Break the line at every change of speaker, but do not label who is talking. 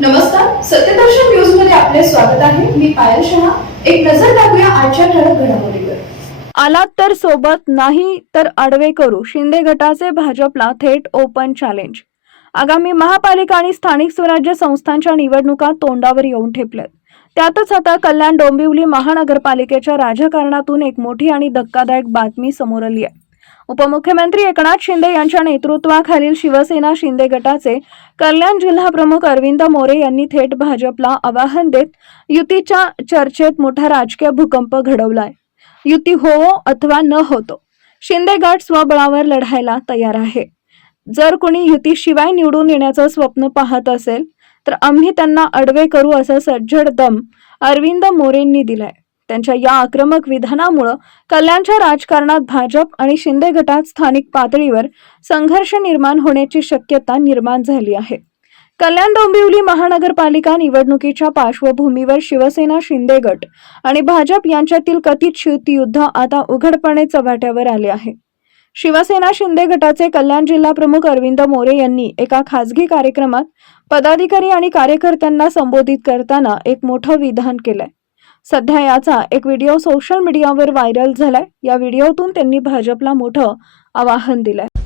नमस्कार न्यूज मध्ये आपले स्वागत आहे मी पायल शहा एक नजर टाकूया आजच्या ठळक घडामोडीवर
आलात तर सोबत नाही तर आडवे करू शिंदे गटाचे भाजपला थेट ओपन चॅलेंज आगामी महापालिका आणि स्थानिक स्वराज्य संस्थांच्या निवडणुका तोंडावर येऊन ठेपल्यात त्यातच आता कल्याण डोंबिवली महानगरपालिकेच्या राजकारणातून एक मोठी आणि धक्कादायक बातमी समोर आली आहे उपमुख्यमंत्री एकनाथ शिंदे यांच्या नेतृत्वाखालील शिवसेना शिंदे गटाचे कल्याण जिल्हा प्रमुख अरविंद मोरे यांनी थेट भाजपला आवाहन देत युतीच्या चर्चेत मोठा राजकीय भूकंप घडवलाय युती होवो हो अथवा न होतो शिंदे गट स्वबळावर लढायला तयार आहे जर कोणी युतीशिवाय निवडून येण्याचं स्वप्न पाहत असेल तर आम्ही त्यांना अडवे करू असा सज्जड दम अरविंद मोरेंनी दिलाय त्यांच्या या आक्रमक विधानामुळं कल्याणच्या राजकारणात भाजप आणि शिंदे गटात स्थानिक पातळीवर संघर्ष निर्माण होण्याची शक्यता निर्माण झाली आहे कल्याण डोंबिवली महानगरपालिका निवडणुकीच्या पार्श्वभूमीवर शिवसेना शिंदे गट आणि भाजप यांच्यातील कथित युद्ध आता उघडपणे चव्हाट्यावर आले आहे शिवसेना शिंदे गटाचे कल्याण जिल्हा प्रमुख अरविंद मोरे यांनी एका खासगी कार्यक्रमात पदाधिकारी आणि कार्यकर्त्यांना संबोधित करताना एक मोठं विधान केलंय सध्या याचा एक व्हिडिओ सोशल मीडियावर व्हायरल झालाय या व्हिडिओतून त्यांनी भाजपला मोठं आवाहन दिलंय